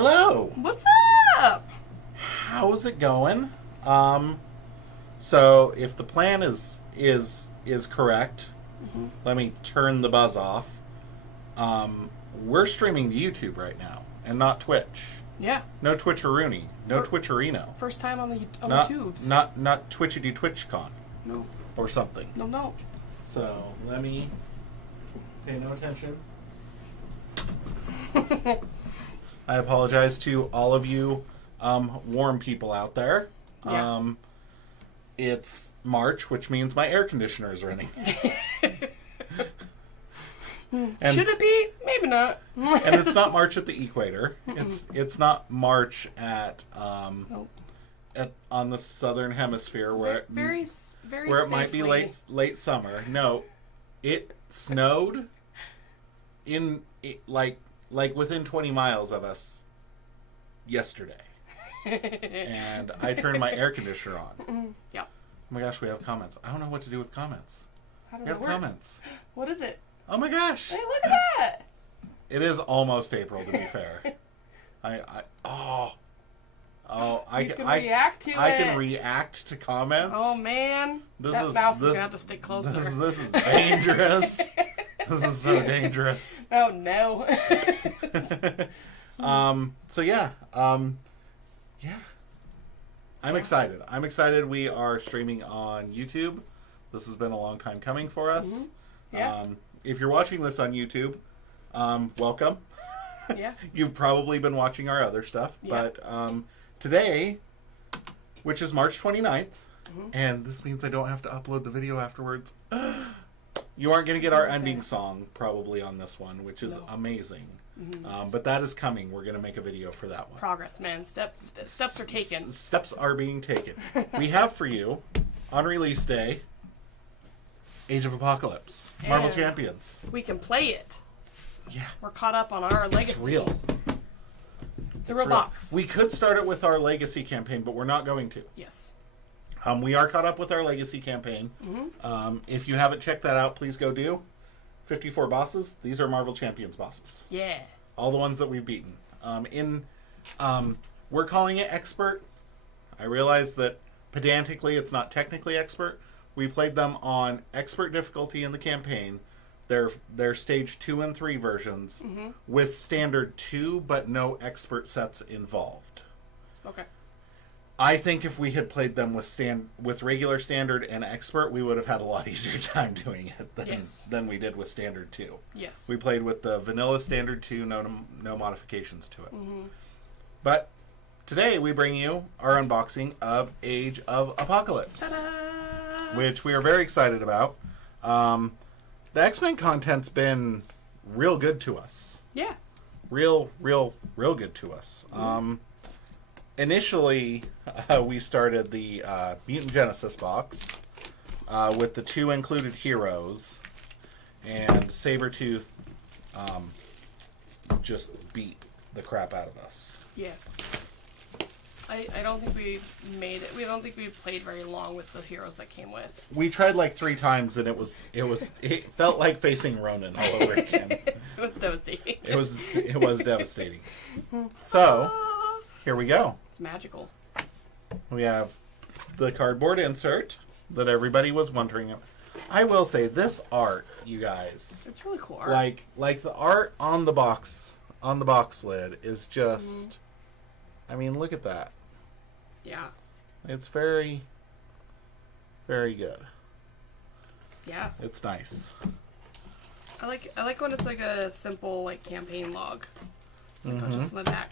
Hello. What's up? How's it going? So if the plan is correct, let me turn the buzz off. We're streaming to YouTube right now and not Twitch. Yeah. No Twitcheroony. No Twitcherino. First time on the tubes. Not Twitchity TwitchCon. No. Or something. No. So let me pay no attention. I apologize to all of you warm people out there. Yeah. It's March, which means my air conditioner is running. And, should it be? Maybe not. And it's not March at the equator. It's not March at Nope. on the southern hemsphere where very where it might be safely. late summer. No, it snowed like within 20 miles of us yesterday. And I turned my air conditioner on. Yeah. Oh my gosh, we have comments. I don't know what to do with comments. How does We have it work? comments. What is it? Oh my gosh. Hey, look at that. It is almost April, to be fair. I can react to I it. can react to comments. Oh man, that mouse is gonna have to stick closer. This is dangerous. This is so dangerous. Oh no. So yeah. Yeah. I'm excited. I'm excited we are streaming on YouTube. This has been a long time coming for us. Mm-hmm. Yeah. If you're watching this on YouTube, welcome. Yeah. You've probably been watching our other stuff, Yeah. but today, which is March 29th, and this means I don't have to upload the video afterwards. You aren't going to get our ending song probably on this one, which is amazing. But that is coming. We're going to make a video for that one. Progress, man. Steps are taken. Steps are being taken. We have for you, on release day, Age of Apocalypse. Marvel And Champions. We can play it. Yeah. We're caught up on our legacy. It's real. It's a real box. We could start it with our legacy campaign, but we're not going to. Yes. We are caught up with our legacy campaign. If you haven't checked that out, please go do. 54 bosses. These are Marvel Champions bosses. Yeah. All the ones that we've beaten. We're calling it expert. I realize that pedantically it's not technically expert. We played them on expert difficulty in the campaign. They're stage 2 and 3 versions with standard 2, but no expert sets involved. Okay. I think if we had played them with regular standard and expert, we would have had a lot easier time doing it than we did with standard 2. Yes. We played with the vanilla standard 2, no modifications to it. But today we bring you our unboxing of Age of Apocalypse. Ta-da! Which we are very excited about. The X-Men content's been real good to us. Yeah. Real good to us. Initially, we started the Mutant Genesis box with the 2 included heroes, and Sabretooth just beat the crap out of us. Yeah. I don't think we made it. We don't think we played very long with the heroes that came with. We tried like 3 times, and it felt like facing Ronan all over again. It was devastating. It was devastating. So here we go. It's magical. We have the cardboard insert that everybody was wondering. I will say this art, you guys, It's really cool art. like the art on the box lid is just. I mean, look at that. Yeah. It's very, very good. Yeah. It's nice. I like when it's like a simple like campaign log. Like just in the back.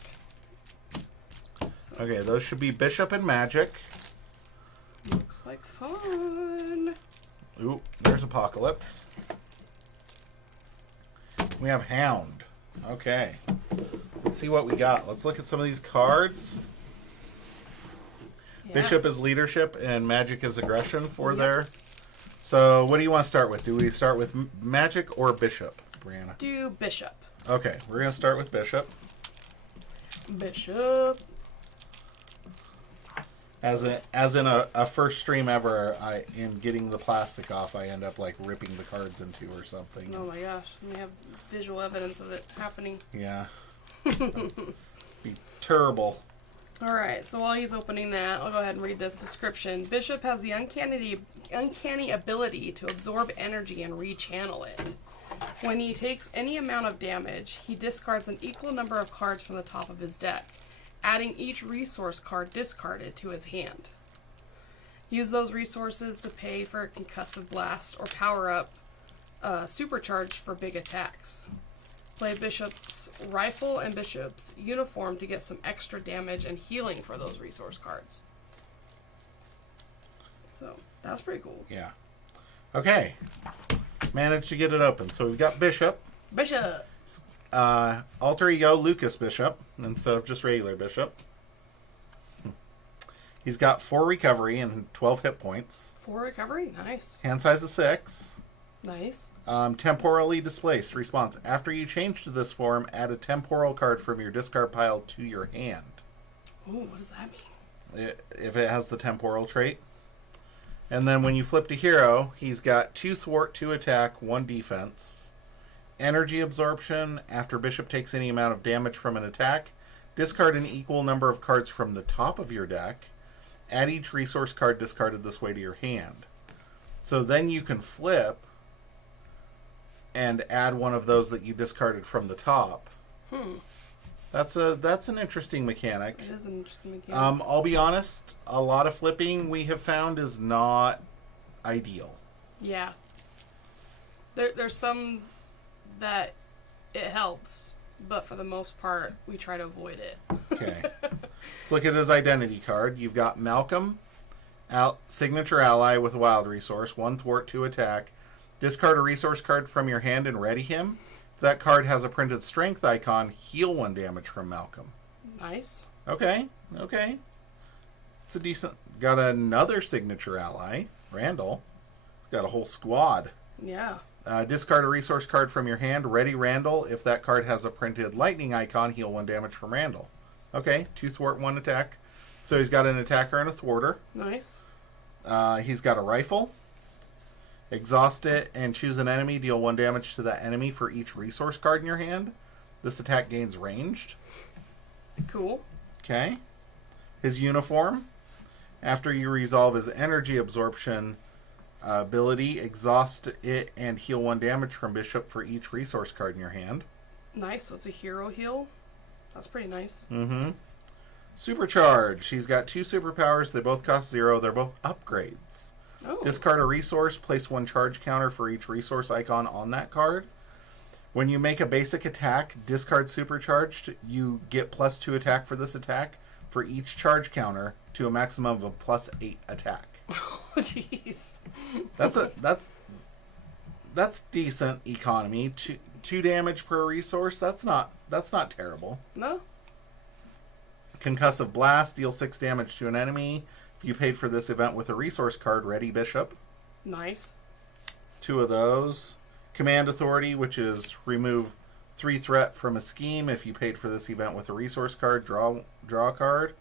So, Okay, those should be Bishop and Magic. looks like fun. Ooh, there's Apocalypse. We have Hound. Okay. Let's see what we got. Let's look at some of these cards. Yeah. Bishop is leadership and Magic is aggression for there. So what do you want to start with? Do we start with Magic or Bishop, Brianna? Do Bishop. Okay, we're going to start with Bishop. Bishop. As in a first stream ever, in getting the plastic off, I end up like ripping the cards in two or something. Oh my gosh, we have visual evidence of it happening. Yeah. Be terrible. Alright, so while he's opening that, I'll go ahead and read this description. Bishop has the uncanny ability to absorb energy and rechannel it. When he takes any amount of damage, he discards an equal number of cards from the top of his deck, adding each resource card discarded to his hand. Use those resources to pay for a concussive blast or power up supercharged for big attacks. Play Bishop's Rifle and Bishop's Uniform to get some extra damage and healing for those resource cards. So, that's pretty cool. Yeah. Okay. Managed to get it open. So we've got Bishop. Bishop! Alter Ego Lucas Bishop instead of just regular Bishop. He's got 4 recovery and 12 hit points. 4 recovery? Nice. Hand size of 6. Nice. Temporally displaced. Response. After you change to this form, add a temporal card from your discard pile to your hand. Ooh, what does that mean? If it has the temporal trait. And then when you flip to hero, he's got 2 thwart, 2 attack, 1 defense. Energy absorption. After Bishop takes any amount of damage from an attack, discard an equal number of cards from the top of your deck. Add each resource card discarded this way to your hand. So then you can flip and add one of those that you discarded from the top. That's an interesting mechanic. It is an interesting mechanic. I'll be honest, a lot of flipping we have found is not ideal. Yeah. There's some that it helps, but for the most part, we try to avoid it. Okay. Let's look at his identity card. You've got Malcolm, signature ally with a wild resource, 1 thwart, 2 attack. Discard a resource card from your hand and ready him. If that card has a printed strength icon, heal 1 damage from Malcolm. Nice. Okay. It's a decent... Got another signature ally, Randall. He's got a whole squad. Yeah. Discard a resource card from your hand. Ready Randall. If that card has a printed lightning icon, heal 1 damage from Randall. Okay, 2 thwart, 1 attack. So he's got an attacker and a thwarter. Nice. He's got a rifle. Exhaust it and choose an enemy. Deal 1 damage to that enemy for each resource card in your hand. This attack gains ranged. Cool. Okay. His uniform. After you resolve his energy absorption ability, exhaust it and heal 1 damage from Bishop for each resource card in your hand. Nice. So it's a hero heal. That's pretty nice. Mm-hmm. Supercharge. He's got 2 superpowers. They both cost 0. They're both upgrades. Oh. Discard a resource. Place 1 charge counter for each resource icon on that card. When you make a basic attack, discard supercharged. You get +2 attack for this attack for each charge counter to a maximum of a +8 attack. Oh, jeez. That's decent economy. 2 damage per resource. That's not terrible. No. Concussive blast. Deal 6 damage to an enemy. If you paid for this event with a resource card, ready Bishop. Nice. 2 of those. Command authority, which is remove 3 threat from a scheme. If you paid for this event with a resource card, draw a card.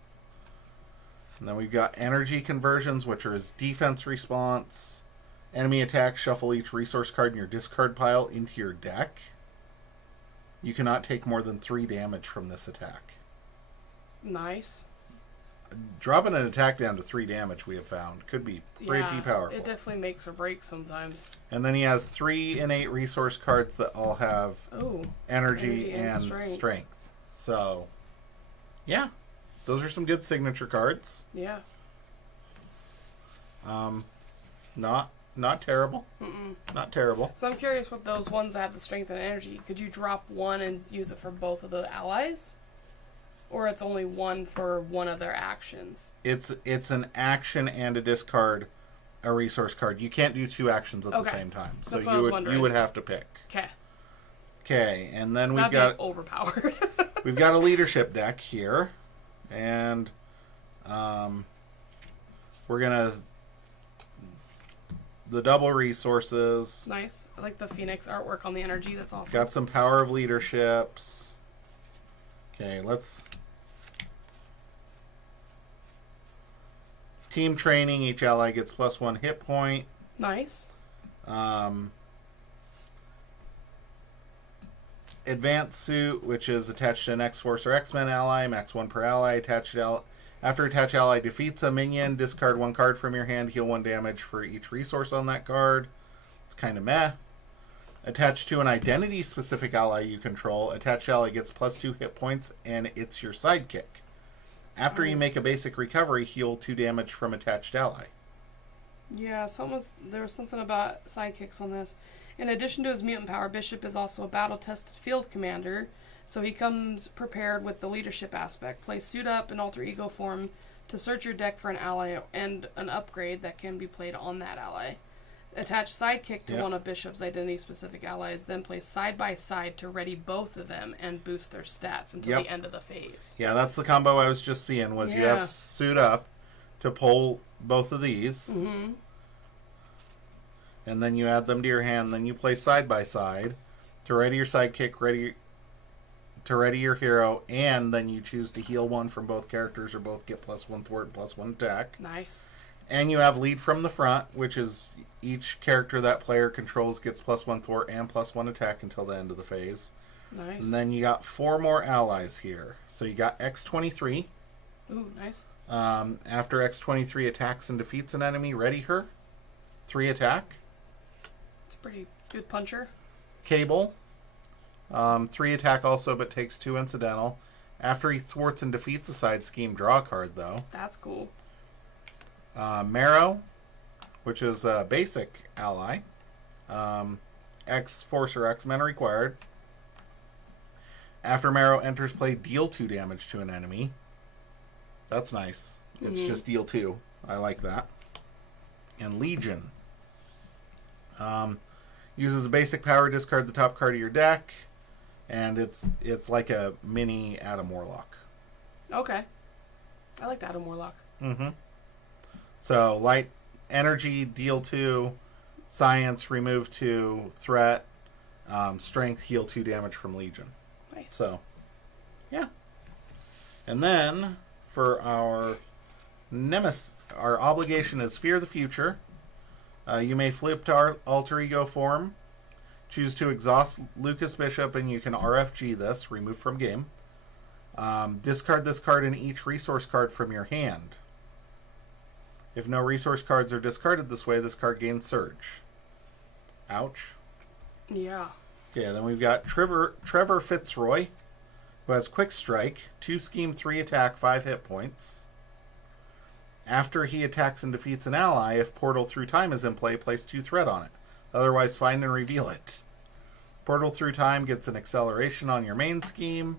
And then we've got energy conversions, which are his defense response. Enemy attack, shuffle each resource card in your discard pile into your deck. You cannot take more than 3 damage from this attack. Nice. Dropping an attack down to 3 damage, we have found, could be pretty powerful. It definitely makes or breaks sometimes. And then he has 3 innate resource cards that all have energy and strength. So, yeah. Those are some good signature cards. Yeah. Not terrible. Not terrible. So I'm curious with those ones that have the strength and energy. Could you drop 1 and use it for both of the allies? Or it's only 1 for one of their actions? It's an action and a discard a resource card. You can't do 2 actions at the same time. So you would have to pick. Okay. Okay, and then That'd be overpowered. we've got a leadership deck here. And we're gonna the double resources. Nice. I like the Phoenix artwork on the energy. That's awesome. Got some power of leaderships. Okay, let's team training. Each ally gets +1 hit point. Nice. Advanced Suit, which is attached to an X-Force or X-Men ally, max 1 per ally. After attached ally defeats a minion, discard 1 card from your hand, heal 1 damage for each resource on that card. It's kind of meh. Attached to an identity-specific ally you control, attached ally gets +2 hit points, and it's your sidekick. After you make a basic recovery, heal 2 damage from attached ally. Yeah, there was something about sidekicks on this. In addition to his mutant power, Bishop is also a battle-tested field commander, so he comes prepared with the leadership aspect. Play Suit Up in alter ego form to search your deck for an ally and an upgrade that can be played on that ally. Attach Sidekick to one of Bishop's identity-specific allies, then play side by side to ready both of them and boost their stats until the end of the phase. Yeah, that's the combo I was just seeing, was you have Suit Up to pull both of these, and then you add them to your hand, then you play side by side to ready your Sidekick, ready your hero, and then you choose to heal 1 from both characters or both get +1 thwart, +1 attack. Nice. And you have Lead from the Front, which is each character that player controls gets +1 thwart and +1 attack until the end of the phase. Nice. And then you got 4 more allies here. So you got X-23. Ooh, nice. After X-23 attacks and defeats an enemy, ready her. 3 attack. It's a pretty good puncher. Cable. 3 attack also, but takes 2 incidental. After he thwarts and defeats a side scheme, draw a card, though. That's cool. Marrow, which is a basic ally. X-Force or X-Men are required. After Marrow enters play, deal 2 damage to an enemy. That's nice. It's just deal 2. I like that. And Legion. Uses a basic power, discard the top card of your deck. And it's like a mini Adam Warlock. Okay. I like Adam Warlock. Mm-hmm. So, light energy, deal 2. Science, remove 2. Threat. Strength, heal 2 damage from Legion. Nice. So, yeah. And then, for our Nemesis, our obligation is Fear the Future. You may flip to alter ego form. Choose to exhaust Lucas Bishop, and you can RFG this, remove from game. Discard this card and each resource card from your hand. If no resource cards are discarded this way, this card gains Surge. Ouch. Yeah. Okay, then we've got Trevor Fitzroy, who has Quick Strike, 2 scheme, 3 attack, 5 hit points. After he attacks and defeats an ally, if Portal Through Time is in play, place 2 threat on it. Otherwise, find and reveal it. Portal Through Time gets an acceleration on your main scheme,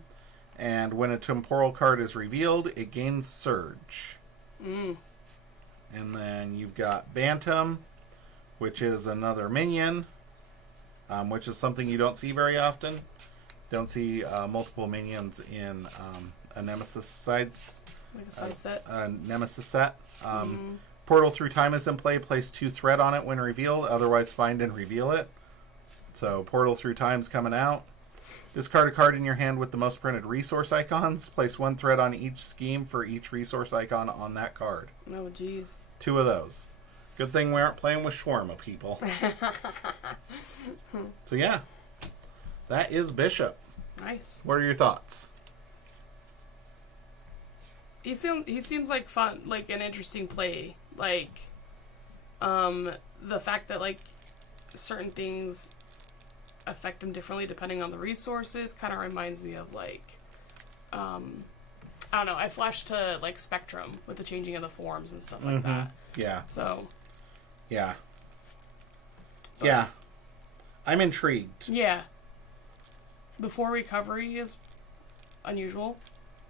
and when a temporal card is revealed, it gains Surge. And then you've got Bantam, which is another minion, which is something you don't see very often. Don't see multiple minions in a Nemesis Like a side set. A Nemesis set. Portal Through Time is in play. Place 2 threat on it when revealed. Otherwise, find and reveal it. So Portal Through Time's coming out. Discard a card in your hand with the most printed resource icons. Place 1 threat on each scheme for each resource icon on that card. Oh, jeez. 2 of those. Good thing we aren't playing with shawarma, people. So yeah, that is Bishop. Nice. What are your thoughts? He seems like fun, like an interesting play. Like, the fact that like certain things affect him differently depending on the resources kind of reminds me of like, I don't know. I flashed to like Spectrum with the changing of the forms and stuff like that. Yeah. So. Yeah. Yeah. I'm intrigued. Yeah. The 4 recovery is unusual.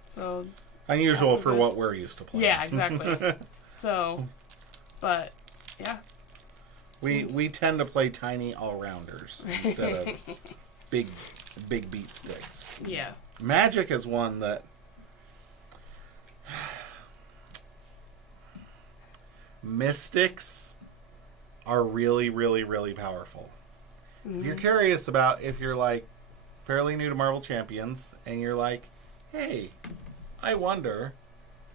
So. Unusual for what we're used to playing. Yeah, exactly. So, but yeah. We tend to play tiny all-rounders instead of big beat sticks. Yeah. Magic is one that mystics are really, really, really powerful. If you're curious about, if you're like fairly new to Marvel Champions and you're like, hey, I wonder,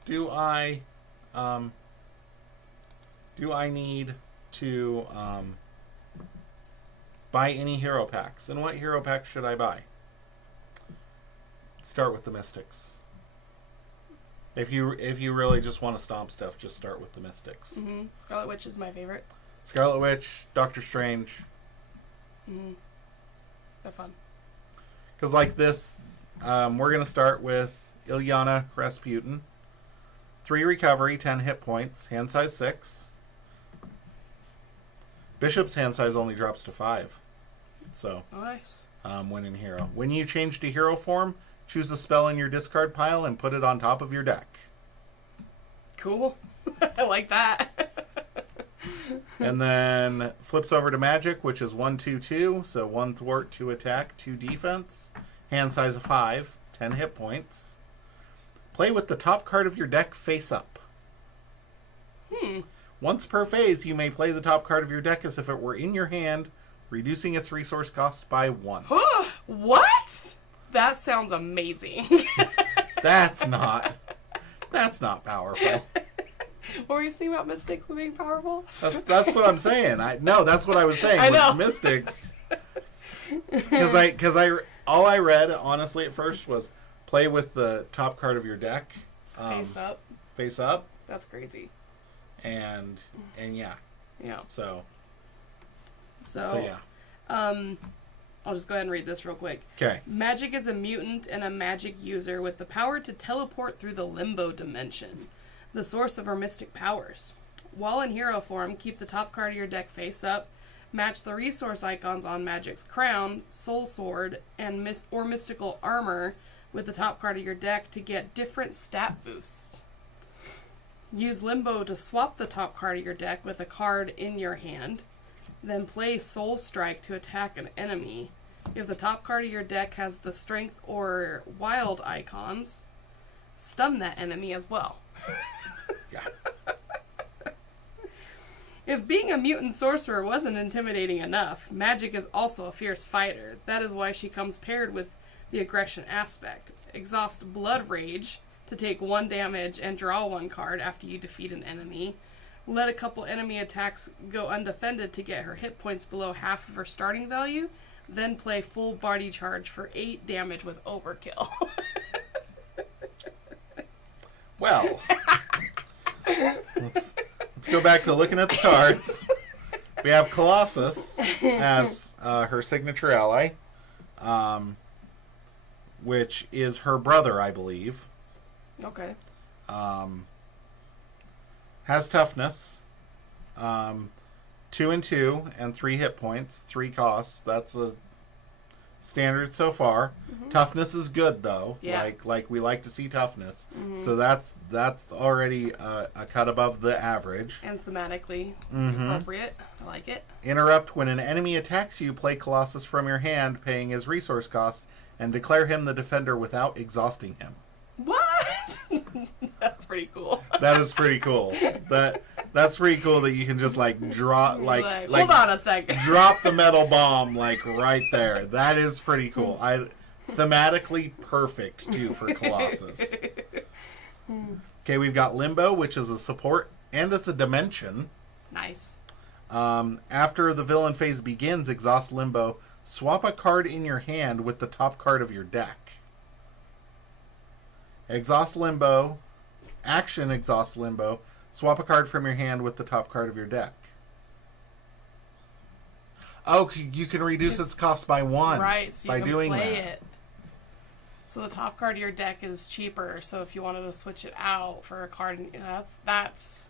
do I need to buy any hero packs, and what hero packs should I buy? Start with the Mystics. If you really just want to stomp stuff, just start with the Mystics. Mm-hmm. Scarlet Witch is my favorite. Scarlet Witch, Doctor Strange. Mm-hmm. They're fun. Because like this, we're going to start with Ilyana Rasputin. 3 recovery, 10 hit points, hand size 6. Bishop's hand size only drops to 5. So, Nice. when in hero. When you change to hero form, choose a spell in your discard pile and put it on top of your deck. Cool. I like that. And then flips over to magic, which is 1/2/2. So 1 thwart, 2 attack, 2 defense. Hand size of 5, 10 hit points. Play with the top card of your deck face up. Once per phase, you may play the top card of your deck as if it were in your hand, reducing its resource cost by 1. What? That sounds amazing. That's not powerful. What were you saying about Mystics being powerful? That's what I'm saying. That's what I was saying. I know. Mystics. Because all I read honestly at first was play with the top card of your deck. Face up. Face up. That's crazy. And yeah. Yeah. So yeah. I'll just go ahead and read this real quick. Okay. Magic is a mutant and a magic user with the power to teleport through the limbo dimension, the source of her mystic powers. While in hero form, keep the top card of your deck face up. Match the resource icons on Magic's Crown, Soul Sword, and mystical armor with the top card of your deck to get different stat boosts. Use Limbo to swap the top card of your deck with a card in your hand. Then play Soul Strike to attack an enemy. If the top card of your deck has the Strength or Wild icons, stun that enemy as well. Yeah. If being a mutant sorcerer wasn't intimidating enough, Magic is also a fierce fighter. That is why she comes paired with the aggression aspect. Exhaust Blood Rage to take 1 damage and draw 1 card after you defeat an enemy. Let a couple enemy attacks go undefended to get her hit points below half of her starting value. Then play full body charge for 8 damage with Overkill. Well, let's go back to looking at the cards. We have Colossus as her signature ally, which is her brother, I believe. Okay. Has toughness, 2 and 2, and 3 hit points, 3 costs. That's a standard so far. Mm-hmm. Toughness is good though. Yeah. Like we like to see toughness. Mm-hmm. So that's already a cut above the average. And thematically appropriate. I like it. Interrupt: when an enemy attacks you, play Colossus from your hand, paying his resource cost, and declare him the defender without exhausting him. What? That's pretty cool. That is pretty cool. That's pretty cool that you can just drop hold on a second. Drop the metal bomb right there. That is pretty cool. Thematically perfect too for Colossus. Okay, we've got Limbo, which is a support and it's a dimension. Nice. After the villain phase begins, exhaust Limbo. Swap a card in your hand with the top card of your deck. Exhaust Limbo. Action exhaust Limbo. Swap a card from your hand with the top card of your deck. Oh, you can reduce its cost by 1. Right, so you by can doing play that. it. So the top card of your deck is cheaper. So if you wanted to switch it out for a card, that's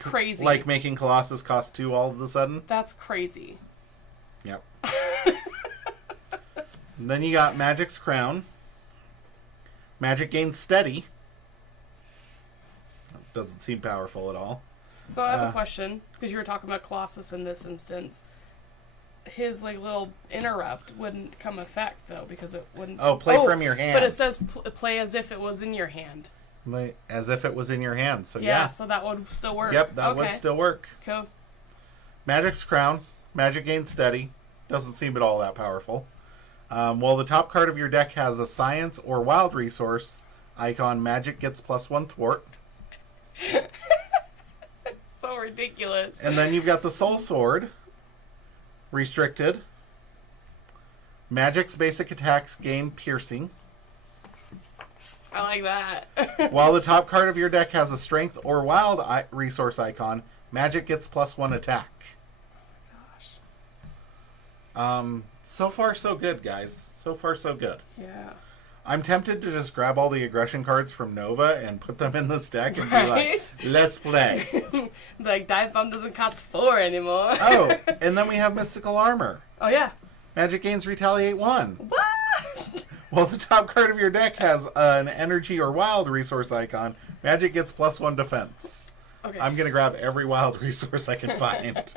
crazy. Like making Colossus cost 2 all of a sudden. That's crazy. Yep. And then you got Magic's Crown. Magic gains steady. Doesn't seem powerful at all. So I have a question, because you were talking about Colossus in this instance. His little interrupt wouldn't come effect though, because it wouldn't. Oh, play from your hand. But it says play as if it was in your hand. As if it was in your hand. So yeah. So that would still work. Yep, that would still work. Cool. Magic's Crown. Magic gains steady. Doesn't seem at all that powerful. While the top card of your deck has a science or wild resource icon, Magic gets +1 thwart. So ridiculous. And then you've got the Soul Sword. Restricted. Magic's basic attacks gain piercing. I like that. While the top card of your deck has a strength or wild resource icon, magic gets +1 attack. Gosh. So far so good, guys. So far so good. Yeah. I'm tempted to just grab all the aggression cards from Nova and put them in this deck and be like, let's play. Like, Dive Bomb doesn't cost 4 anymore. Oh, and then we have Mystical Armor. Oh, yeah. Magic gains Retaliate 1. What? While the top card of your deck has an energy or wild resource icon, magic gets +1 defense. Okay. I'm going to grab every wild resource I can find.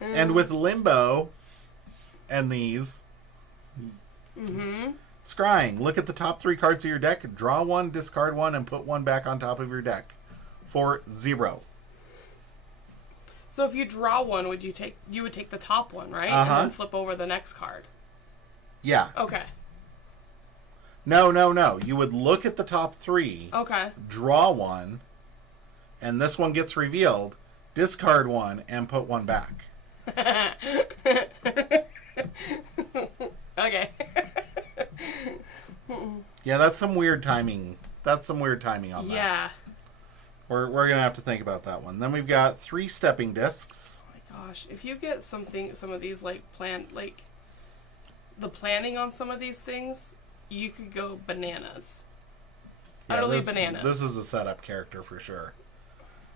And with Limbo and these... Scrying. Look at the top 3 cards of your deck, draw 1, discard 1, and put 1 back on top of your deck for 0. So if you draw 1, you would take the top one, right? Uh-huh. And then flip over the next card. Yeah. Okay. No. You would look at the top 3, Okay. draw 1, and this one gets revealed, discard 1, and put 1 back. Okay. Yeah, that's some weird timing. That's some weird timing on that. Yeah. We're going to have to think about that one. Then we've got 3 stepping discs. Oh my gosh. If you get some of these, like, the planning on some of these things, you could go bananas. Yeah, Utterly bananas. This is a setup character for sure.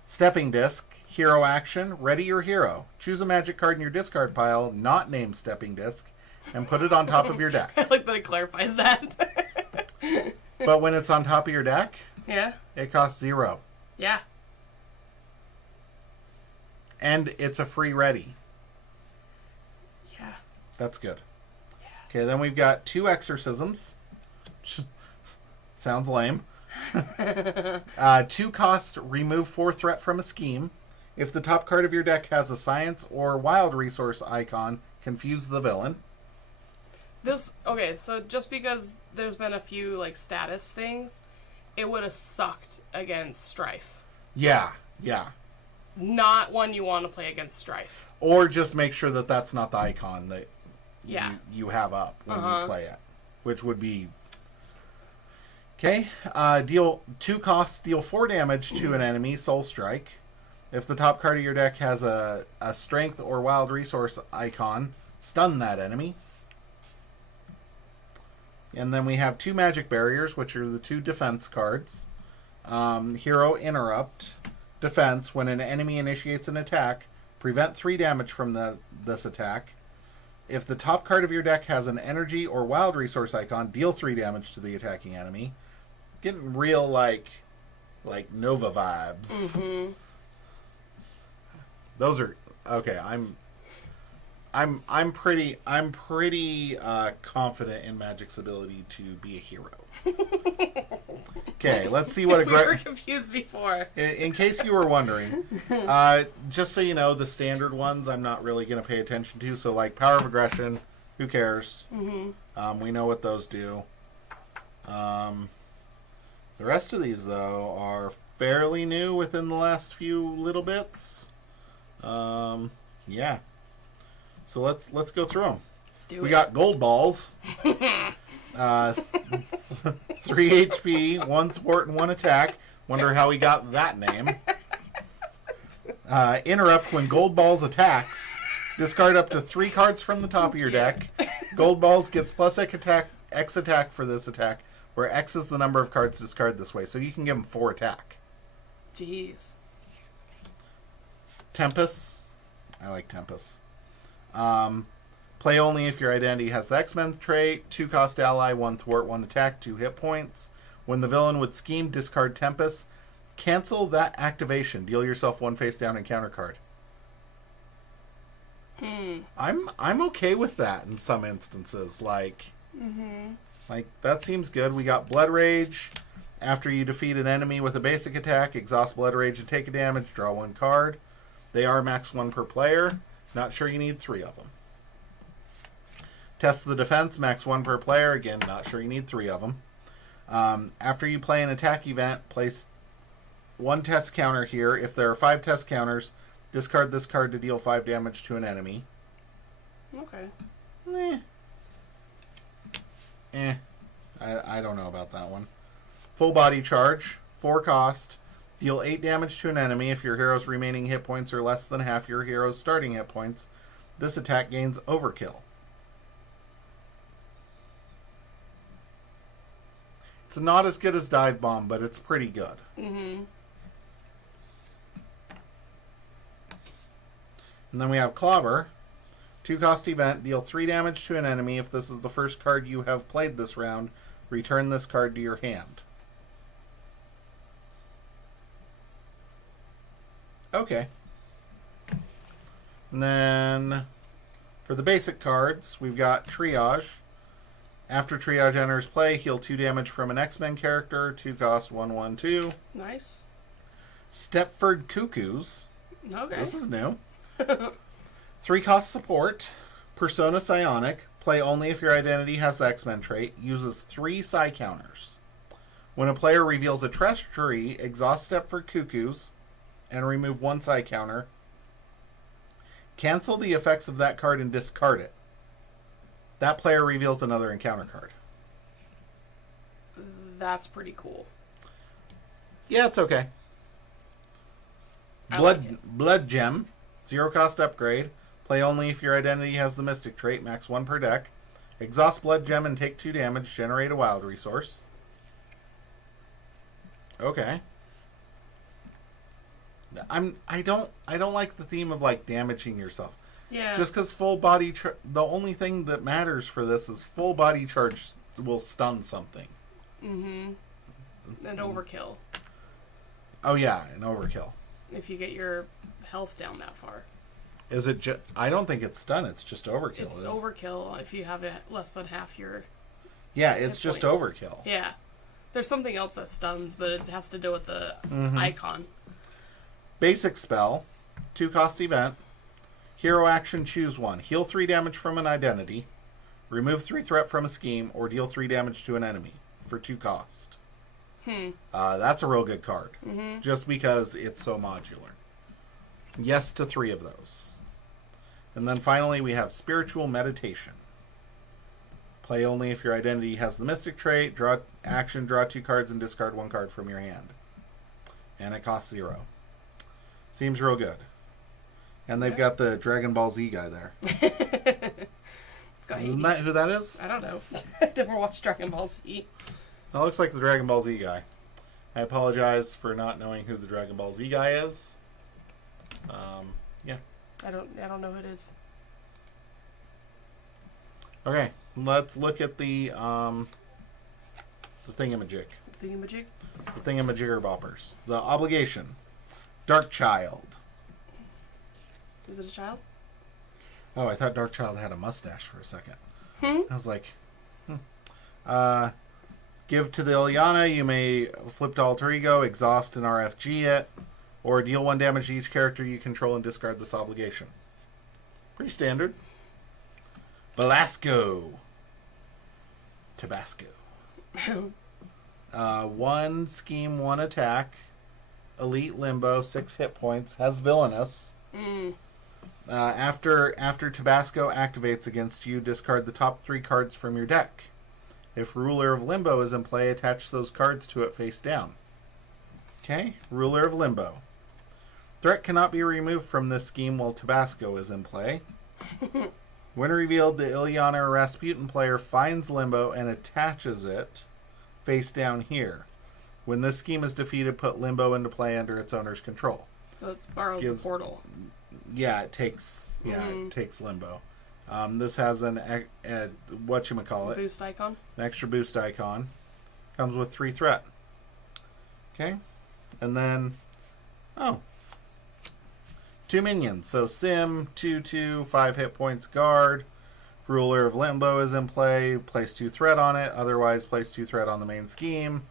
Stepping disc, hero action, ready your hero. Choose a magic card in your discard pile, not named stepping disc, and put it on top of your deck. I like that it clarifies that. But when it's on top of your deck, Yeah. it costs 0. Yeah. And it's a free ready. Yeah. That's good. Okay, then we've got 2 exorcisms. Sounds lame. 2 cost, remove 4 threat from a scheme. If the top card of your deck has a science or wild resource icon, confuse the villain. Okay, so just because there's been a few, like, status things, it would have sucked against Strife. Yeah. Not one you want to play against Strife. Or just make sure that that's not the icon that Yeah. you have up when you play it, which would be... Okay, deal 2 costs, deal 4 damage to an enemy, Soul Strike. If the top card of your deck has a strength or wild resource icon, stun that enemy. And then we have 2 magic barriers, which are the 2 defense cards. Hero Interrupt. Defense, when an enemy initiates an attack, prevent 3 damage from this attack. If the top card of your deck has an energy or wild resource icon, deal 3 damage to the attacking enemy. Getting real like Nova vibes. Mm-hmm. Those are okay. I'm pretty confident in Magic's ability to be a hero. Okay, let's see what We were confused before. In case you were wondering, just so you know, the standard ones I'm not really going to pay attention to. So, like Power of Aggression, who cares? Mm-hmm. We know what those do. The rest of these, though, are fairly new within the last few little bits. Yeah. So let's go through them. Let's do it. We got Gold Balls. 3 HP, 1 thwart, and 1 attack. Wonder how he got that name. Interrupt when Gold Balls attacks. Discard up to 3 cards from the top of your deck. Gold Balls gets plus X attack for this attack, where X is the number of cards discarded this way. So you can give him 4 attack. Jeez. Tempest. I like Tempest. Play only if your identity has the X-Men trait. 2 cost ally, 1 thwart, 1 attack, 2 hit points. When the villain would scheme, discard Tempest. Cancel that activation. Deal yourself 1 face down encounter card. I'm okay with that in some instances. Like that seems good. We got Blood Rage. After you defeat an enemy with a basic attack, exhaust Blood Rage and take a damage. Draw 1 card. They are max 1 per player. Not sure you need 3 of them. Test the defense, max 1 per player. Again, not sure you need 3 of them. After you play an attack event, place 1 test counter here. If there are 5 test counters, discard this card to deal 5 damage to an enemy. Okay. I don't know about that one. Full body charge, 4 cost. Deal 8 damage to an enemy if your hero's remaining hit points are less than half your hero's starting hit points. This attack gains overkill. It's not as good as Dive Bomb, but it's pretty good. Mm-hmm. And then we have Clobber. 2 cost event. Deal 3 damage to an enemy if this is the first card you have played this round. Return this card to your hand. Okay. And then for the basic cards, we've got Triage. After Triage enters play, heal 2 damage from an X-Men character. 2 cost, 1/1/2. Nice. Stepford Cuckoos. Okay. This is new. 3 cost support. Persona Psionic. Play only if your identity has the X-Men trait. Uses 3 psi counters. When a player reveals a treachery, exhaust Stepford Cuckoos and remove 1 psi counter. Cancel the effects of that card and discard it. That player reveals another encounter card. That's pretty cool. Yeah, it's okay. Blood Gem. 0 cost upgrade. Play only if your identity has the Mystic trait. Max 1 per deck. Exhaust Blood Gem and take 2 damage. Generate a wild resource. Okay. I don't like the theme of like damaging yourself. Yeah. Just because full body the only thing that matters for this is full body charge will stun something. Mm-hmm. And overkill. Oh yeah, an overkill. If you get your health down that far. Is it just? I don't think it's stun. It's just overkill. It's overkill if you have it less than half your. Yeah, it's just points. overkill. Yeah. There's something else that stuns, but it has to do with the icon. Basic spell, 2 cost event. Hero action, choose 1. Heal 3 damage from an identity. Remove 3 threat from a scheme, or deal 3 damage to an enemy for 2 cost. That's a real good card. Just because it's so modular. Yes to 3 of those. And then finally we have Spiritual Meditation. Play only if your identity has the Mystic trait. Draw 2 cards and discard 1 card from your hand. And it costs 0. Seems real good. And they've got the Dragon Ball Z guy there. Isn't that who that is? I don't know. I never watched Dragon Ball Z. That looks like the Dragon Ball Z guy. I apologize for not knowing who the Dragon Ball Z guy is. Yeah. I don't know who it is. Okay, let's look at the thingamajig. Thingamajig? The thingamajigger boppers. The obligation. Dark Child. Is it a child? Oh, I thought Dark Child had a mustache for a second. I was like, give to the Ilyana, you may flip to alter ego, exhaust and RFG it, or deal 1 damage to each character you control and discard this obligation. Pretty standard. Belasco. Tabasco. 1 scheme, 1 attack. Elite Limbo, 6 hit points. Has Villainous. After Tabasco activates against you, discard the top 3 cards from your deck. If Ruler of Limbo is in play, attach those cards to it face down. Okay, Ruler of Limbo. Threat cannot be removed from this scheme while Tabasco is in play. When revealed, the Ilyana or Rasputin player finds Limbo and attaches it face down here. When this scheme is defeated, put Limbo into play under its owner's control. So it borrows the portal. Yeah, it takes Limbo. This has an whatchamacallit, Boost icon. an extra boost icon. Comes with 3 threat. Okay, and then 2 minions. So Sim 2/2, 5 hit points guard. If Ruler of Limbo is in play, place 2 threat on it. Otherwise, place 2 threat on the main scheme.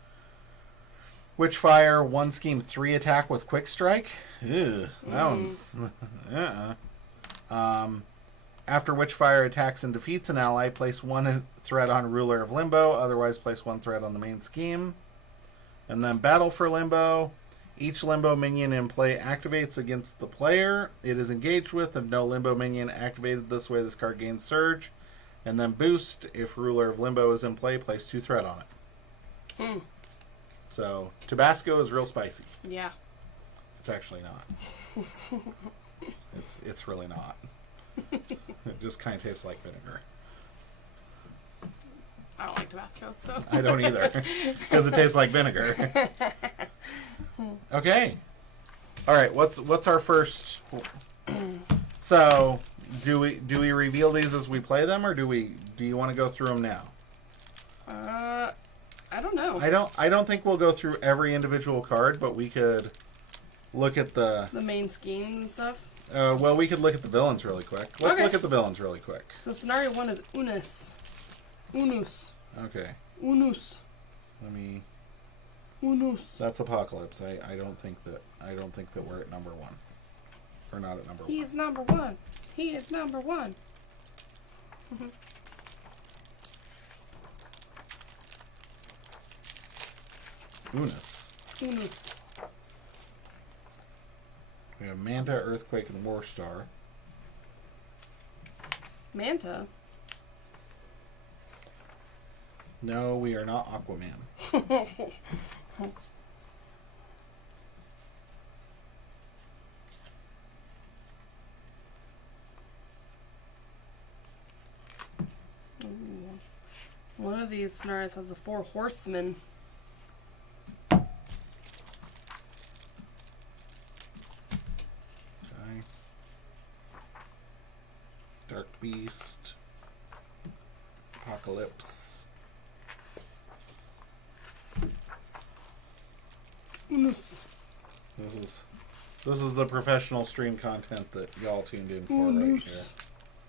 Witchfire, 1 scheme, 3 attack with quick strike. Ew, that one's after Witchfire attacks and defeats an ally, place 1 threat on Ruler of Limbo. Otherwise, place 1 threat on the main scheme. And then Battle for Limbo. Each Limbo minion in play activates against the player it is engaged with. If no Limbo minion activated this way, this card gains Surge. And then boost, if Ruler of Limbo is in play, place 2 threat on it. Hmm. So, Tabasco is real spicy. Yeah. It's actually not. It's really not. It just kind of tastes like vinegar. I don't like Tabasco, so. I don't either, because it tastes like vinegar. Okay. All right. What's our first? So, do we reveal these as we play them, or do you want to go through them now? I don't know. I don't think we'll go through every individual card, but we could look at the main schemes and stuff. well, we could look at the villains really quick. Let's Okay. look at the villains really quick. So scenario 1 is Unus. Unus. Okay. Unus. Let me. Unus. That's Apocalypse. I don't think that we're at number 1. Or not at number 1. He is number 1. He is number 1. Unus. Unus. We have Manta, Earthquake, and Warstar. Manta. No, we are not Aquaman. One of these scenarios has the 4 horsemen. Okay. Dark Beast. Apocalypse. Unus. This is the professional stream content that y'all tuned in for Unus. right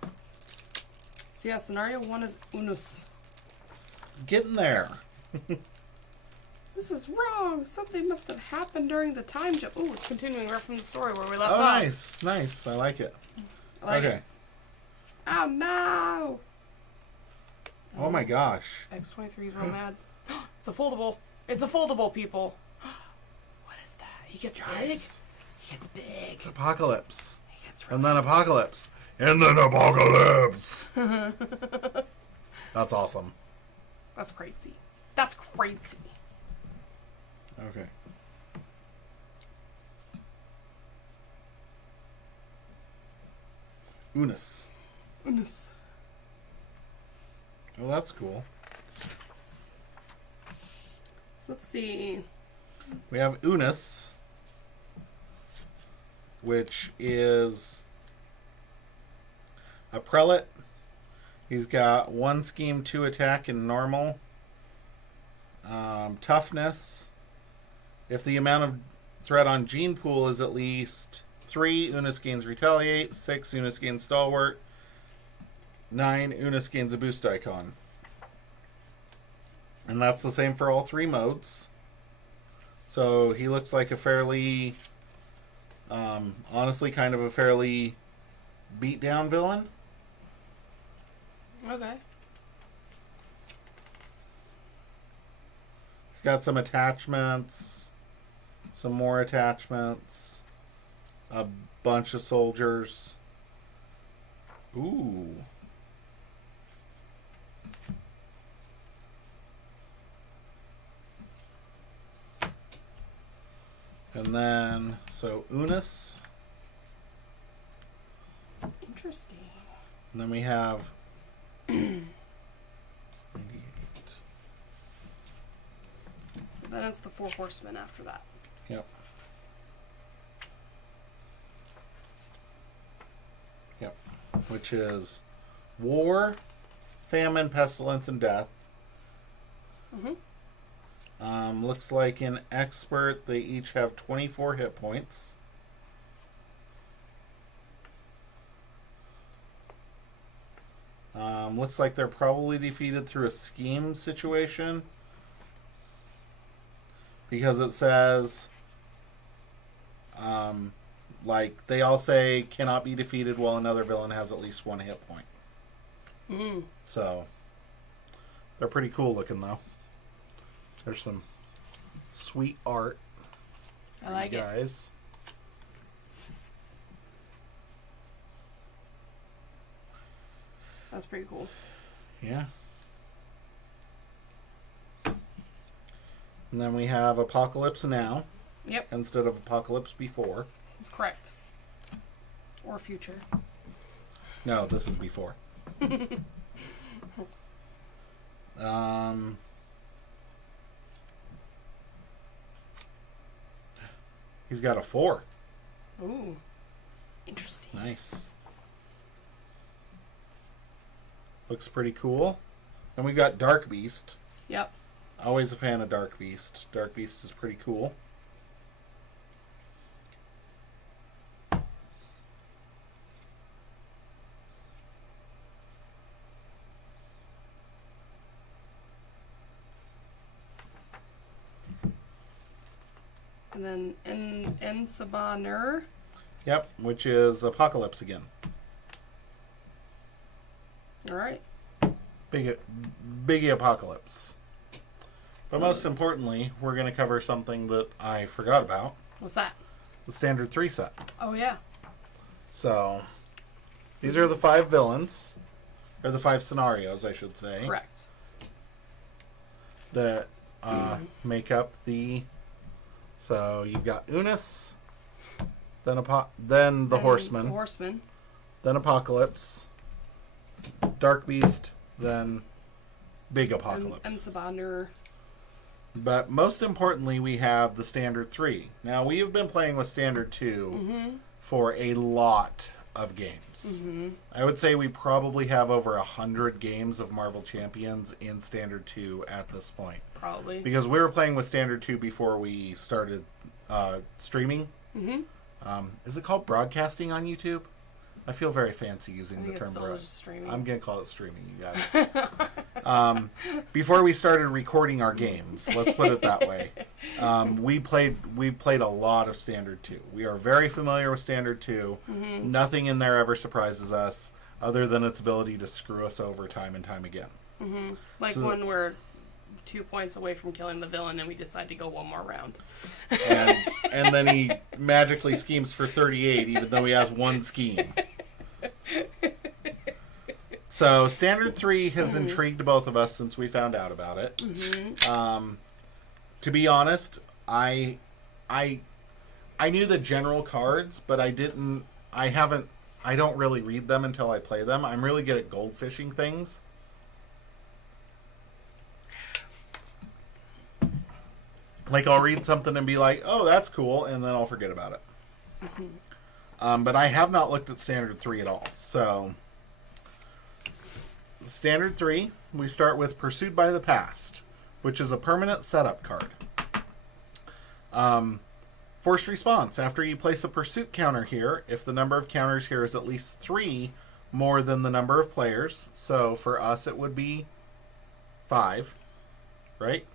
here. So yeah, scenario 1 is Unus. Getting there. This is wrong. Something must have happened during the time jump. Ooh, it's continuing right from the story where we left Oh, off. nice. I like it. I like okay. it. Oh no! Oh my gosh. X23 is real mad. It's a foldable. It's a foldable, people. What is that? He gets big? Guys, He gets big. it's Apocalypse. He gets And then Apocalypse. And then Apocalypse. That's awesome. That's crazy. That's crazy. Okay. Unus. Unus. Oh, that's cool. So let's see. We have Unus, which is a prelate. He's got 1 scheme, 2 attack, and normal. Toughness. If the amount of threat on gene pool is at least 3, Unus gains retaliate. 6, Unus gains stalwart. 9, Unus gains a boost icon. And that's the same for all 3 modes. So he looks like a fairly, honestly, kind of a fairly beat down villain. Okay. He's got some attachments, some more attachments, a bunch of soldiers. Ooh. And then, so Unus. Interesting. And then we have 98. So then it's the 4 horsemen after that. Yep. Yep. Which is war, famine, pestilence, and death. Mm-hmm. Looks like in expert they each have 24 hit points. Looks like they're probably defeated through a scheme situation. Because it says, like, they all say cannot be defeated while another villain has at least 1 hit point. Mm. So, they're pretty cool looking, though. There's some sweet art. I like you it. guys. That's pretty cool. Yeah. And then we have Apocalypse Now. Yep. Instead of Apocalypse Before. Correct. Or future. No, this is before. He's got a 4. Ooh. Interesting. Nice. Looks pretty cool. And we got Dark Beast. Yep. Always a fan of Dark Beast. Dark Beast is pretty cool. And then Ensabaner. Yep, which is Apocalypse again. All right. Biggie Apocalypse. But So- most importantly, we're going to cover something that I forgot about. What's that? The Standard 3 set. Oh, yeah. So, these are the 5 villains. Or the 5 scenarios, I should say. Correct. That make up the... So, you've got Unis, then the Horseman, The Horseman. then Apocalypse, Dark Beast, then Big Apocalypse. Ensabaner. But most importantly, we have the Standard 3. Now, we have been playing with Standard 2 for a lot of games. I would say we probably have over 100 games of Marvel Champions in Standard 2 at this point. Probably. Because we were playing with Standard 2 before we started streaming. Is it called broadcasting on YouTube? I feel very fancy using the term broadcasting. Streaming. I'm going to call it streaming, you guys. Before we started recording our games, let's put it that way. We played a lot of Standard 2. We are very familiar with Standard 2. Nothing in there ever surprises us other than its ability to screw us over time and time again. Like when we're 2 points away from killing the villain and we decide to go one more round. And then he magically schemes for 38 even though he has one scheme. So Standard 3 has intrigued both of us since we found out about it. To be honest, I knew the general cards, but I don't really read them until I play them. I'm really good at goldfishing things. Like, I'll read something and be like, oh, that's cool, and then I'll forget about it. But I have not looked at Standard 3 at all. So, Standard 3, we start with Pursued by the Past, which is a permanent setup card. Forced response. After you place a pursuit counter here, if the number of counters here is at least 3 more than the number of players, so for us it would be 5, right?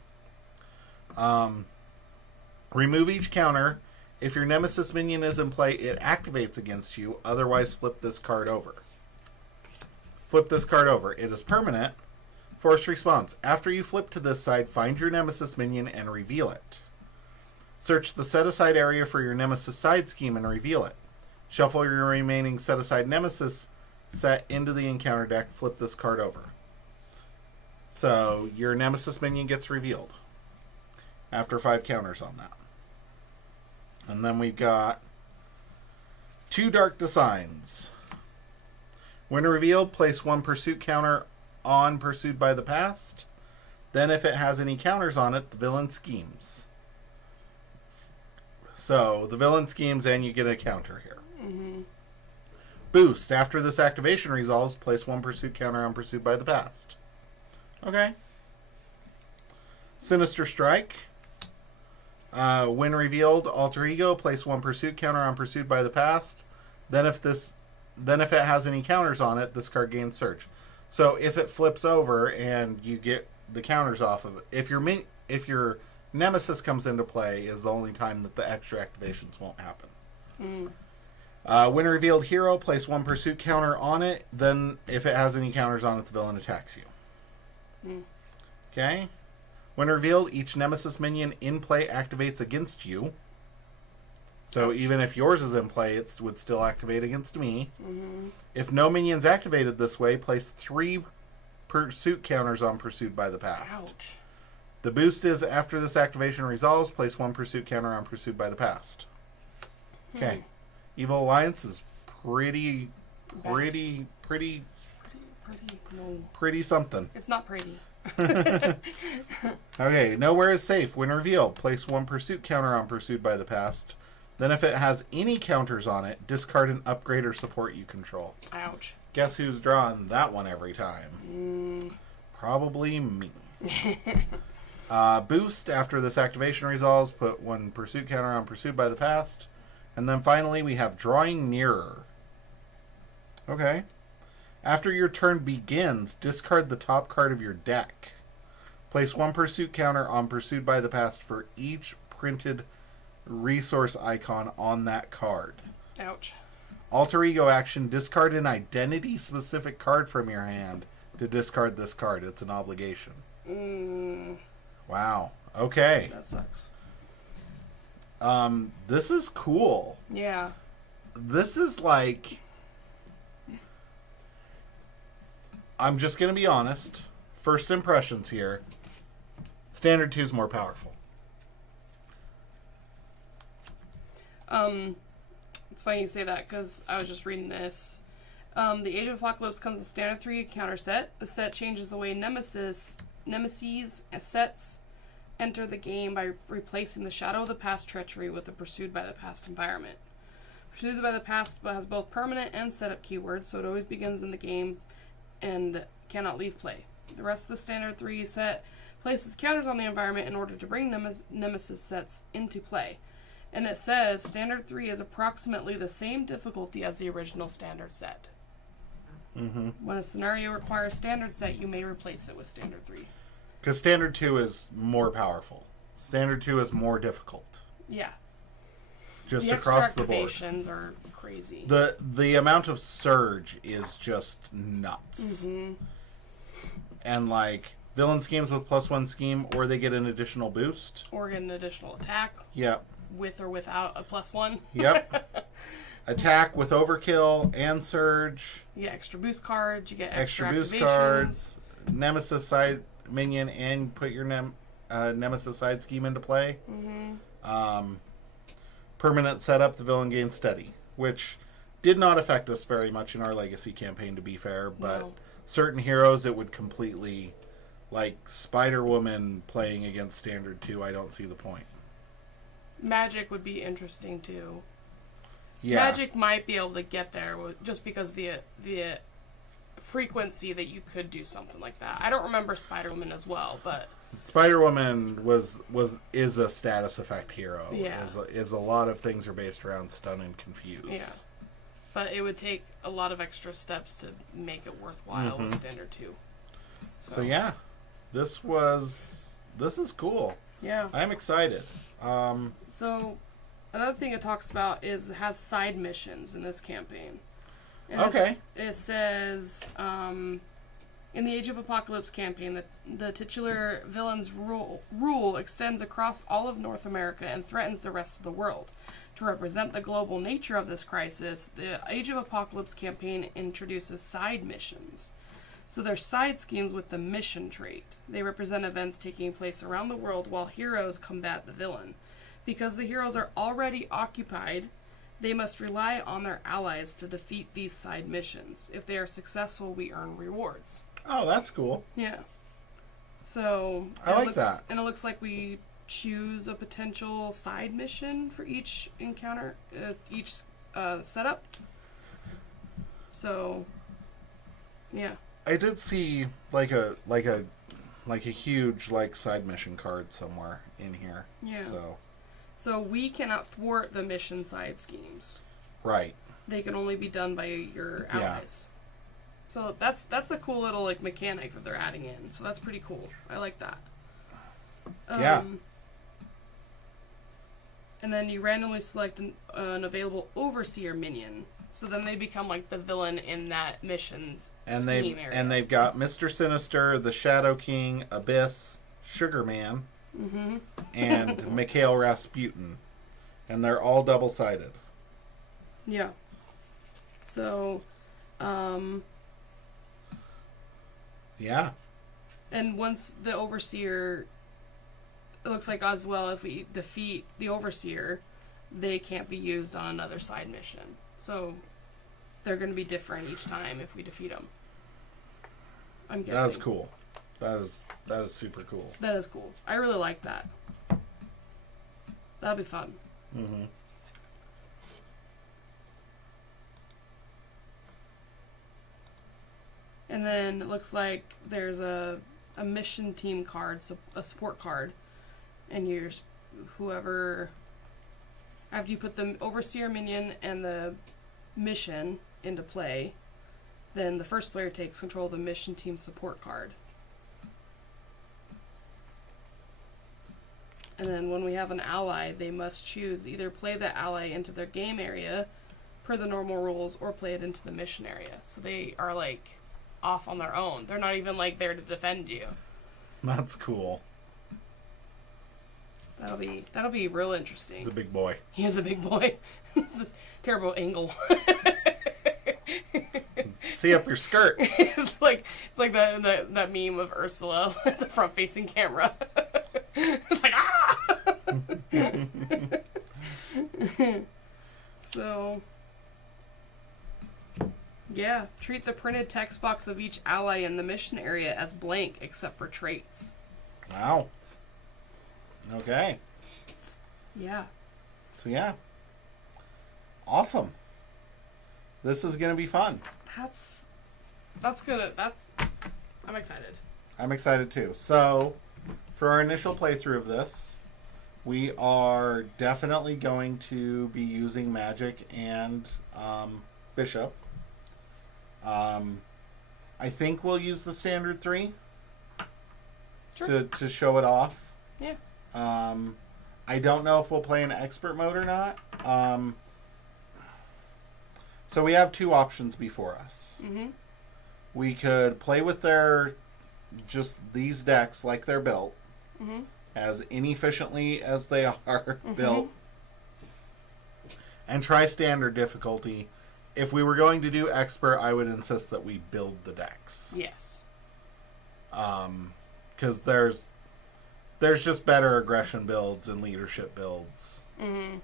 Remove each counter. If your nemesis minion is in play, it activates against you. Otherwise, flip this card over. Flip this card over. It is permanent. Forced response. After you flip to this side, find your nemesis minion and reveal it. Search the set-aside area for your nemesis side scheme and reveal it. Shuffle your remaining set-aside nemesis set into the encounter deck. Flip this card over. So, your nemesis minion gets revealed after 5 counters on that. And then we've got 2 Dark Designs. When revealed, place 1 pursuit counter on Pursued by the Past. Then if it has any counters on it, the villain schemes. So, the villain schemes and you get a counter here. Boost. After this activation resolves, place 1 pursuit counter on Pursued by the Past. Okay. Sinister Strike. When revealed, alter ego, place 1 pursuit counter on Pursued by the Past. Then if it has any counters on it, this card gains search. So if it flips over and you get the counters off of it, if your nemesis comes into play, is the only time that the extra activations won't happen. When revealed hero, place 1 pursuit counter on it. Then if it has any counters on it, the villain attacks you. Okay. When revealed, each nemesis minion in play activates against you. So even if yours is in play, it would still activate against me. If no minions activated this way, place 3 pursuit counters on Pursued by the Past. Ouch. The boost is after this activation resolves, place 1 pursuit counter on Pursued by the Past. Okay. Evil Alliance is pretty No. pretty something. It's not pretty. Okay, Nowhere is Safe. When revealed, place 1 pursuit counter on Pursued by the Past. Then if it has any counters on it, discard an upgrade or support you control. Ouch. Guess who's drawing that one every time? Probably me. Boost, after this activation resolves, put 1 pursuit counter on Pursued by the Past. And then finally we have Drawing Nearer. Okay. After your turn begins, discard the top card of your deck. Place 1 pursuit counter on Pursued by the Past for each printed resource icon on that card. Ouch. Alter Ego action, discard an identity-specific card from your hand to discard this card. It's an obligation. Wow. Okay. That sucks. This is cool. Yeah. This is like... I'm just going to be honest. First impressions here. Standard 2 is more powerful. It's funny you say that because I was just reading this. The Age of Apocalypse comes with Standard 3 counter set. The set changes the way nemesis sets enter the game by replacing the Shadow of the Past treachery with the Pursued by the Past environment. Pursued by the Past has both permanent and setup keywords, so it always begins in the game and cannot leave play. The rest of the Standard 3 set places counters on the environment in order to bring nemesis sets into play. And it says Standard 3 is approximately the same difficulty as the original Standard set. Mm-hmm. When a scenario requires Standard set, you may replace it with Standard 3. Because Standard 2 is more powerful. Standard 2 is more difficult. Yeah. Just the across the board. activations are crazy. The amount of surge is just nuts. Mm-hmm. And like villain schemes with +1 scheme, or they get an additional boost. Or get an additional attack. Yep. With or without a +1. Yep. Attack with overkill and surge. You get extra boost cards. You get Extra boost activations. cards. Nemesis side minion, and put your Nemesis side scheme into play. Mm-hmm. Permanent setup, the villain gains steady, which did not affect us very much in our Legacy campaign, to be fair, but No. certain heroes it would completely, like Spider-Woman playing against Standard 2, I don't see the point. Magic would be interesting too. Yeah. Magic might be able to get there just because the frequency that you could do something like that. I don't remember Spider-Woman as well, but Spider-Woman is a status effect hero. Yeah. Is a lot of things are based around stun and confuse. yeah. But it would take a lot of extra steps to make it worthwhile with Standard 2. So yeah, this is cool. Yeah. I'm excited. So another thing it talks about is it has side missions in this campaign. And Okay. It says, in the Age of Apocalypse campaign, the titular villain's rule extends across all of North America and threatens the rest of the world. To represent the global nature of this crisis, the Age of Apocalypse campaign introduces side missions. So they're side schemes with the mission trait. They represent events taking place around the world while heroes combat the villain. Because the heroes are already occupied, they must rely on their allies to defeat these side missions. If they are successful, we earn rewards. Oh, that's cool. Yeah. So I like that. And it looks like we choose a potential side mission for each encounter, each setup. So, yeah. I did see like a huge like side mission card somewhere in here. Yeah. So we cannot thwart the mission side schemes. right. They can only be done by your allies. So that's a cool little like mechanic that they're adding in. So that's pretty cool. I like that. Yeah. And then you randomly select an available overseer minion. So then they become like the villain in that mission's scheme area. And they've got Mr. Sinister, the Shadow King, Abyss, Sugar Man, and Mikhail Rasputin. And they're all double-sided. Yeah. So, Yeah. And once the Overseer, it looks like as well, if we defeat the Overseer, they can't be used on another side mission. So they're going to be different each time if we defeat them. I'm guessing. That is cool. That is super cool. That is cool. I really like that. That'll be fun. Mm-hmm. And then it looks like there's a mission team card, a support card, and whoever, after you put the Overseer minion and the mission into play, then the first player takes control of the mission team support card. And then when we have an ally, they must choose either play the ally into their game area per the normal rules or play it into the mission area. So they are like off on their own. They're not even like there to defend you. That's cool. That'll be real interesting. He's a big boy. He is a big boy. It's a terrible angle. See up your skirt. It's like that meme of Ursula with the front facing camera. It's like ah. So yeah, treat the printed text box of each ally in the mission area as blank except for traits. Wow. Okay. Yeah. So yeah. Awesome. This is gonna be fun. I'm excited. I'm excited too. So, for our initial playthrough of this, we are definitely going to be using Magic and Bishop. I think we'll use the standard 3 to show it off. Yeah. I don't know if we'll play in expert mode or not. So we have 2 options before us. Mm-hmm. We could play with just these decks like they're built, mm-hmm. as inefficiently as they are mm-hmm. built, and try standard difficulty. If we were going to do expert, I would insist that we build the decks. Yes. Because there's just better aggression builds and leadership builds mm-hmm.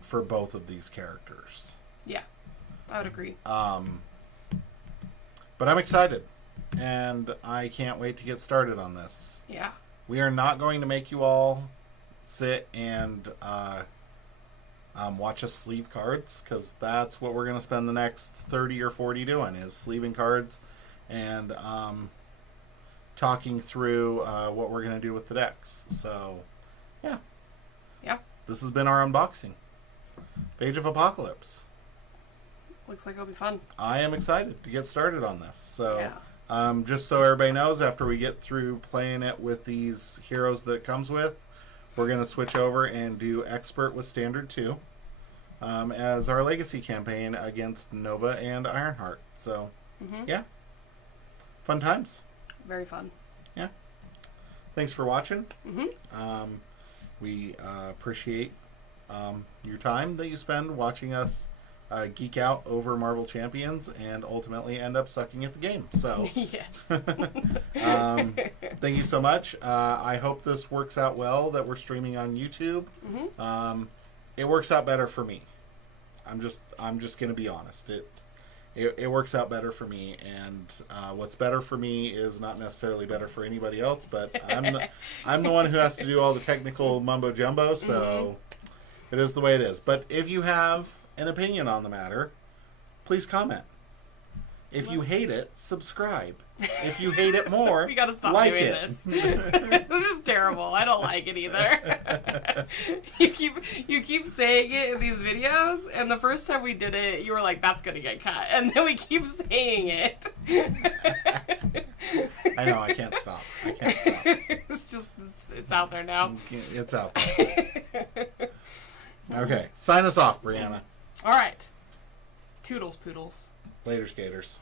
For both of these characters. Yeah, I would agree. But I'm excited, and I can't wait to get started on this. Yeah. We are not going to make you all sit and watch us sleeve cards, because that's what we're going to spend the next 30 or 40 doing, is sleeving cards and talking through what we're going to do with the decks. So, yeah. Yeah. This has been our unboxing. Page of Apocalypse. Looks like it'll be fun. I am excited to get started on this. So, yeah. Just so everybody knows, after we get through playing it with these heroes that it comes with, we're going to switch over and do Expert with Standard 2 as our Legacy campaign against Nova and Ironheart. So, yeah. Fun times. Very fun. Yeah. Thanks for watching. Mm-hmm. We appreciate your time that you spend watching us geek out over Marvel Champions and ultimately end up sucking at the game. So, yes. Thank you so much. I hope this works out well that we're streaming on YouTube. Mm-hmm. It works out better for me. I'm just going to be honest. It works out better for me, and what's better for me is not necessarily better for anybody else. But I'm the one who has to do all the technical mumbo jumbo. So it is the way it is. But if you have an opinion on the matter, please comment. If you hate it, subscribe. If you hate it more, we gotta stop like doing it. this. This is terrible. I don't like it either. You keep saying it in these videos, and the first time we did it, you were like, "That's gonna get cut," and then we keep saying it. I know. I can't stop. It's out there now. It's out there. Okay, sign us off, Brianna. All right. Toodles poodles. Later, skaters.